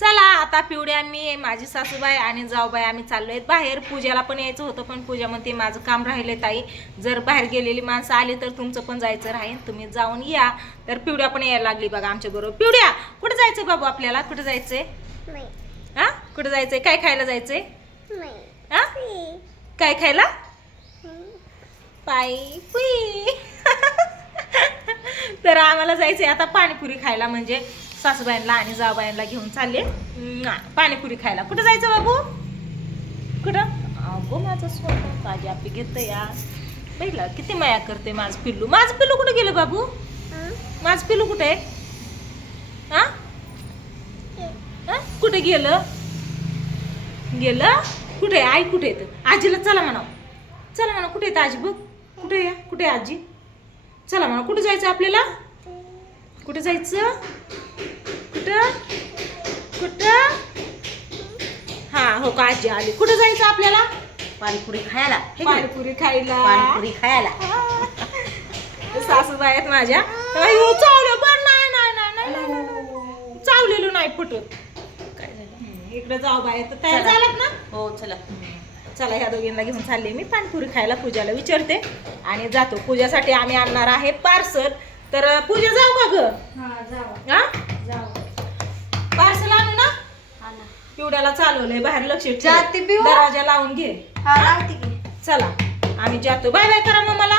चला आता पिवड्या मी माझी सासूबाई आणि जाऊबाई आम्ही चाललोय बाहेर. पूजाला पण यायचं होतं पण पूजा म्हणते माझं काम राहिले ताई, जर बाहेर गेलेली माणसं आली तर तुमचं पण जायचं राहील, तुम्ही जाऊन या. तर पिवड्या पण यायला लागली बघा आमच्या बरोबर. पिवड्या कुठे जायचंय बाबू आपल्याला? कुठे जायचंय? हा कुठे जायचंय? काय खायला जायचंय? हा काय खायला? पायी पुई. तर आम्हाला जायचंय आता पाणीपुरी खायला, म्हणजे सासूबाईंना आणि जाऊबाईंना घेऊन चालले पाणीपुरी खायला. कुठं जायचं बाबू? कुठं? अगो माझं सोनं माझी आपली घेत या पहिला किती माया करते माझं पिल्लू. माझं पिल्लू कुठं गेलं बाबू? माझं पिल्लू कुठे आहे? हा कुठे गेलं? गेलं कुठे? आई कुठे येत? आजीला चला म्हणाव, चला म्हणा. कुठे येत आजी? बघ कुठे या, कुठे आजी? चला म्हणा. कुठे जायचं आपल्याला? कुठे जायचं? कुठं कुठं? हा हो का आजी आली. कुठे जायचं आपल्याला? पाणीपुरी खायला. पाणीपुरी खायला. पाणीपुरी खायला. सासूबाई आहेत माझ्या. चावलं पण नाही नाही नाही नाही चावलेलं नाही फुटत. काय झालं? इकडे जाऊ बाय तर तयार झालात ना? हो चला. चला ह्या दोघींना घेऊन चालले मी पाणीपुरी खायला. पूजाला विचारते आणि जातो. पूजासाठी आम्ही आणणार आहे पार्सल. तर पूजा जाऊ का ग? हा पार्सल आणू ना? पिवड्याला चालवलंय बाहेर, लक्ष ठेव. दरवाजा लावून घे. चला आम्ही जातो. बाय बाय करा मम्माला.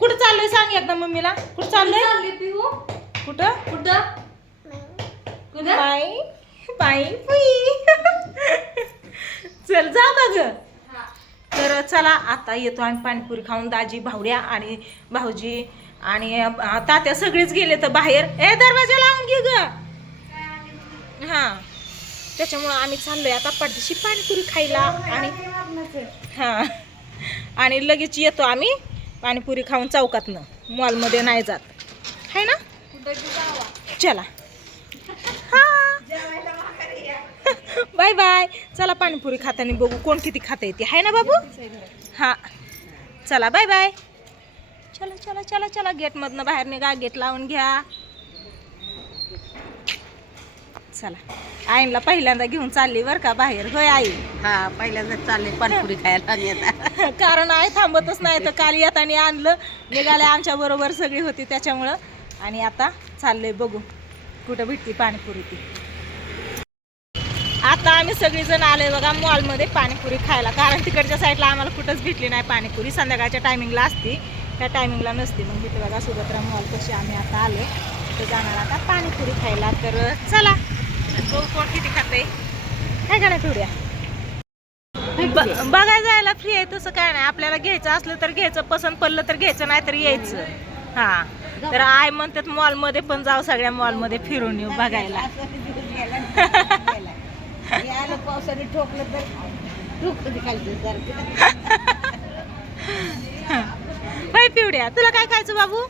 कुठं चाललोय सांग एकदा मम्मीला. कुठं चाललोय? कुठं कुठं? बाई बाई पुई. चल जाऊ का ग? तर चला आता येतो आम्ही पाणीपुरी खाऊन. दाजी भावड्या आणि भाऊजी आणि तात्या सगळेच गेले तर बाहेर. दरवाजा लावून घे ग. हा त्याच्यामुळं आम्ही चाललोय आता पडदेशी पाणीपुरी खायला. आणि हा आणि लगेच येतो आम्ही पाणीपुरी खाऊन चौकातनं. मॉलमध्ये नाही जात आहे ना? चला हा बाय बाय. चला पाणीपुरी खाताना बघू कोण किती खाता येते आहे ना बाबू? हा चला बाय बाय. चला चला चला चला. गेटमधनं बाहेर निघा. गेट लावून घ्या. चला आईला पहिल्यांदा घेऊन चालली बरं का बाहेर. होय आई? हा पहिल्यांदा चालले पाणीपुरी खायला. कारण आई थांबतच नाही. तर काल येताना आणलं, निघाले आमच्या बरोबर सगळी होती त्याच्यामुळं. आणि आता चाललंय बघू कुठं भेटती पाणीपुरी ती. आता आम्ही सगळीजण आलोय बघा मॉलमध्ये पाणीपुरी खायला. कारण तिकडच्या साईडला आम्हाला कुठंच भेटली नाही पाणीपुरी. संध्याकाळच्या टायमिंगला असती, त्या टायमिंगला नसते. मग तिथे बघा सुभद्रा मॉल कशी आम्ही आता आलो तर जाणार आता पाणीपुरी खायला. तर चला बघू कोण किती खाते काय का नाही. थोड्या बघायला जायला फ्री आहे तसं काय नाही. आपल्याला घ्यायचं असलं तर घ्यायचं, पसंत पडलं तर घ्यायचं, नाही तर यायचं. हा तर आय म्हणतात मॉलमध्ये पण जाऊ, सगळ्या मॉलमध्ये फिरून येऊ बघायला. पावसाने ठोकलं तर बाई पिवड्या तुला काय खायचं बाबू?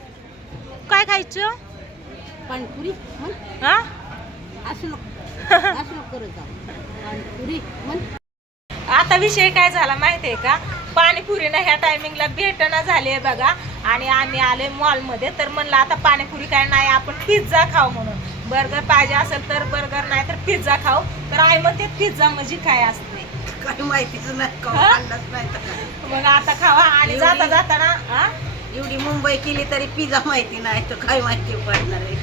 काय खायचं? पाणीपुरी. हा आता विषय काय झाला माहितीये का? पाणीपुरी ना ह्या टायमिंगला भेटना झाली बघा. आणि आम्ही आले मॉलमध्ये. तर म्हणलं आता पाणीपुरी काय नाही, आपण पिझ्झा खाऊ म्हणून. बर्गर पाहिजे असेल तर बर्गर, नाही तर पिझ्झा खाऊ. तर आई म्हणते पिझ्झा म्हणजे काय असते काही माहितीच नाही. मग आता खावा. आणि जाता जाताना एवढी मुंबई केली तरी पिझ्झा माहिती नाही तर काय माहिती पडणार आहे.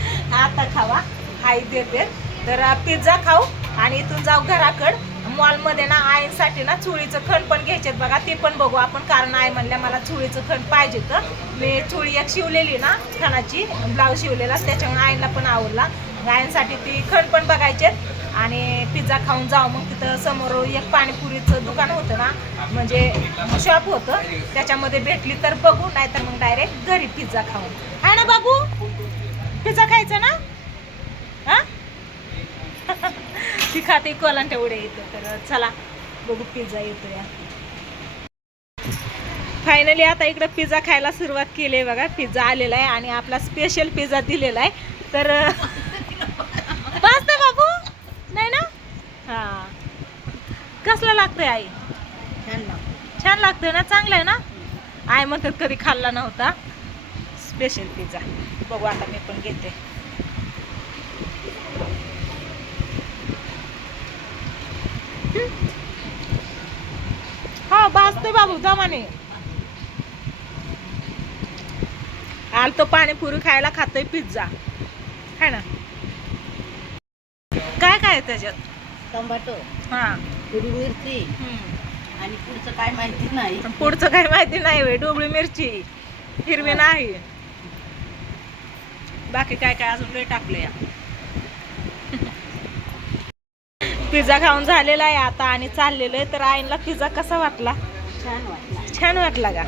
आता खावा आई देते. तर पिझ्झा खाऊ आणि इथून जाऊ घराकड. मॉलमध्ये ना आईसाठी ना चुळीचं खण पण घ्यायचेत बघा, ते पण बघू आपण. कारण आई म्हणल्या मला चुळीचं खण पाहिजे. तर मी चुळी एक शिवलेली ना खणाची, ब्लाऊज शिवलेला, त्याच्यामुळे आईला पण आवडला. आईंसाठी ती खण पण बघायचेत आणि पिझ्झा खाऊन जाऊ. मग तिथं समोर एक पाणीपुरीचं दुकान होतं ना, म्हणजे शॉप होतं, त्याच्यामध्ये भेटली तर बघू, नाहीतर मग डायरेक्ट घरी पिझ्झा खाऊन. आहे ना बाबू? पिझ्झा खायचा ना? हा ती खाते कोलांट एवढे येतं. तर चला बघू पिझ्झा येतो या. फायनली आता इकडं पिझ्झा खायला सुरुवात केली आहे बघा. पिझ्झा आलेला आहे आणि आपला स्पेशल पिझ्झा दिलेला आहे. तर पाचते बाबू नाही ना? हा कसला लागतोय आई? छान लागतोय ना? चांगला आहे ना? आई म्हणतात कधी खाल्ला नव्हता स्पेशल पिझ्झा. बघू आता मी पण घेते. हा भाजतोय बाबू जमाने. आलतो पाणीपुरी खायला, खातोय पिझ्झा है ना. काय काय आहे त्याच्यात? टोमॅटो, हा हिरवी मिरची आणि पुढचं काय माहिती नाही. पुढचं काही माहिती नाही वे. डोबळी मिरची हिरवी नाही. बाकी काय काय अजून लय टाकलं या. पिझ्झा खाऊन झालेला आहे आता आणि चाललेलं आहे. तर आईला पिझ्झा कसा वाटला? छान वाटला. छान वाटला का?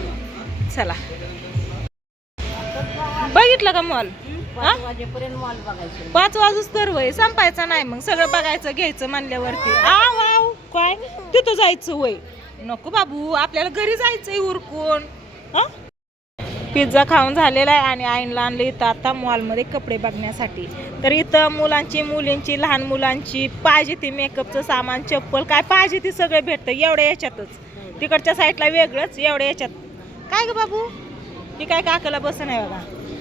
चला बघितलं का मॉल? 5 वाजेपर्यंत मॉल बघायचं. 5 वाजूच तर वय संपायचं नाही. मग सगळं बघायचं घ्यायचं म्हणल्यावरती आव आव काय तिथं जायचं वय नको बाबू, आपल्याला घरी जायचंय उरकून. हा पिझ्झा खाऊन झालेला आहे आणि आईनला आणलं इथं आता मॉलमध्ये कपडे बघण्यासाठी. तर इथं मुलांची, मुलींची, लहान मुलांची पाहिजे ती मेकअपचं सामान, चप्पल काय पाहिजे ती सगळं भेटतं एवढ्या याच्यातच. तिकडच्या साईडला वेगळंच, एवढ्या याच्यात. काय ग बाबू ती काय काकाला बसन आहे बघा.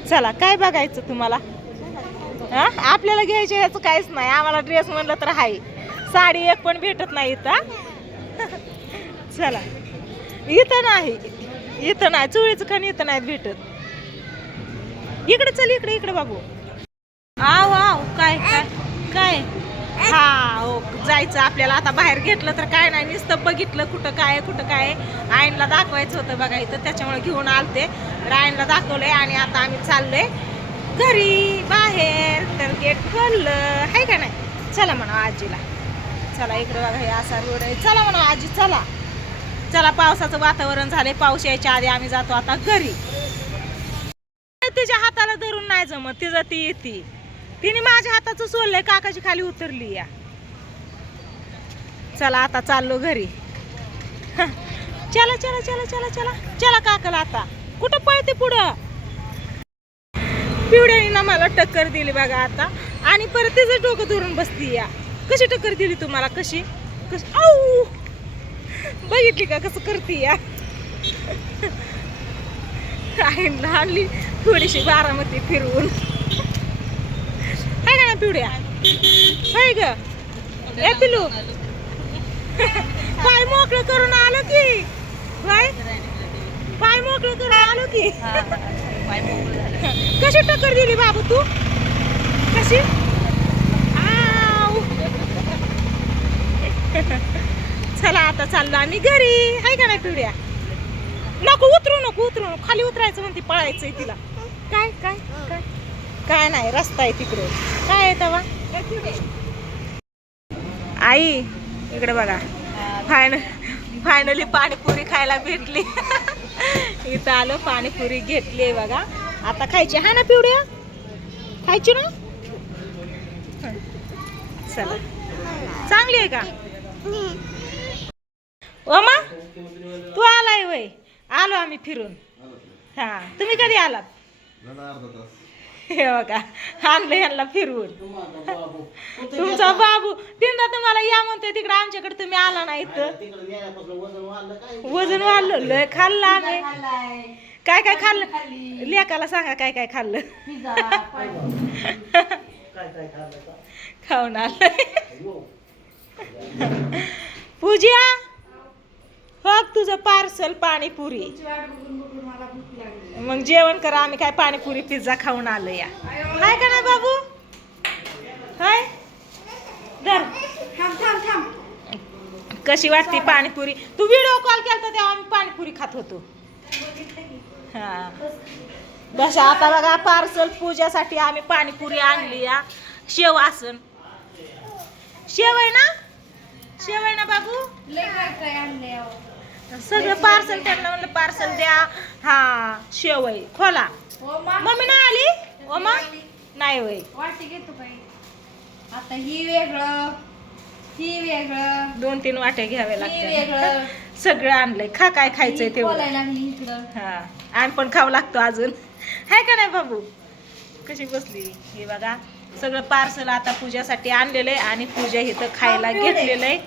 चला काय बघायचं तुम्हाला? हा आपल्याला घ्यायचं ह्याचं काहीच नाही. आम्हाला ड्रेस म्हणलं तर हाय, साडी एक पण भेटत नाही इथं. चला इथं नाही, इथं नाही चुळीचं खण इथं नाही भेटत. इकडे चल, इकडे इकडे बाबू. आव आव काय काय काय हा हो जायचं आपल्याला आता. बाहेर घेतलं तर काय नाही, नुसतं बघितलं कुठं काय कुठं काय. आईनला दाखवायचं होतं बघा इथं, त्याच्यामुळे घेऊन आलते. तर आईनला दाखवलंय आणि आता आम्ही चाललोय घरी बाहेर. तर गेट खोललं आहे का नाही. चला म्हणा आजीला, चला इकडे बघा हे असा रोड आहे. चला म्हणा आजी चला. चला पावसाचं वातावरण झालंय, पाऊस यायच्या आधी आम्ही जातो आता घरी. तिच्या हाताला धरून नाही जमत, तिचं ती येते. तिने माझ्या हाताचं सोडलंय, काकाची खाली उतरली या. चला आता चाललो घरी. चला चला चला चला चला चला काकाला आता. कुठं पळते पुढं? पिवड्याने ना मला टक्कर दिली बघा आता. आणि परत तिचं डोकं धरून बसती या. कशी टक्कर दिली तुम्हाला? कशी कशी आऊ बघितली का कसं करते या. आईला आणली थोडीशी बारामती फिरवून. आहे का ना पिवड्या? हाय ग ए पिलू. पाय मोकळं करून आलो की बाय, पाय मोकळं करून आलो की. कशी टक्कर दिली बाबू तू? कशी? आव. चला आता चाललो आम्ही घरी. आहे का नाही पिवड्या? नको उतरू नको उतरू नको, खाली उतरायचं म्हणते, पळायचंय तिला. काय काय काय काय नाही, रस्ता आहे तिकडे. काय आहे तेव्हा? आई इकडे बघा, फायनली पाणीपुरी खायला भेटली. इथं आलो, पाणीपुरी घेतली बघा. आता खायची हा ना पिवड्या? खायची ना? चला चांगली आहे का ओमा? तू आलाय वय? आलो आम्ही फिरून. हा तुम्ही कधी आलात? हे बघा आणलं यांना फिरवून. तुमचा बाबू तीनदा तुम्हाला या म्हणतोय तिकडे, आमच्याकडे तुम्ही आला नाही. तर वजन वाढलं, लय खाल्लं आम्ही. काय काय खाल्लं? लेकाला सांगा काय काय खाल्लं. खाऊन आलंय. पूजा बघ तुझं पार्सल पाणीपुरी. मग जेवण करा. आम्ही काय पाणीपुरी पिझ्झा खाऊन आलो या. काय का नाही बाबू? हाय धर. कशी वाटते पाणीपुरी? तू व्हिडिओ कॉल केलता तेव्हा आम्ही पाणीपुरी खात होतो. हा बस आता बघा पार्सल पूजासाठी आम्ही पाणीपुरी आणली या. शेव आसन शेव आहे ना? शेव आहे ना बाबू? सगळं पार्सल त्यांना म्हणलं पार्सल द्या. हा शेव आहे, खोला. मम्मी नाही आली? ओमा नाही होय. आता ही वेगळं, ही वेगळं, 2-3 वाट्या घ्यावे लागतात. सगळं आणलंय. खा काय खायचंय तेवढं. हा आम्ही पण खाऊ लागतो अजून. हाय का नाही बाबू? कशी बसली हे बघा. सगळं पार्सल आता पूजासाठी आणलेलं आहे आणि पूजा इथं खायला घेतलेलं आहे.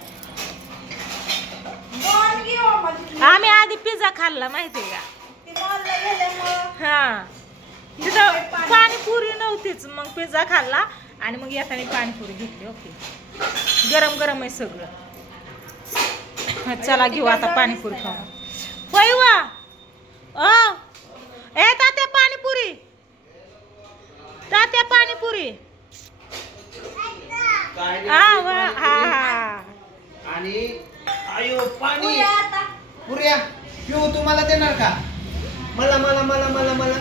आम्ही आधी पिझ्झा खाल्ला माहितीये का? हा तिथं पाणीपुरी नव्हतीच, मग पिझ्झा खाल्ला आणि मग येताना पाणीपुरी घेतली. ओके गरम गरम आहे सगळं. चला घेऊ आता पाणीपुरी खाऊ होय वा ए तात्या पाणीपुरी तात्या पाणीपुरी हा वा हा हा आणि आयो पाणी पुऱ्या पिऊ तुम्हाला देणार का मला मला मला मला मला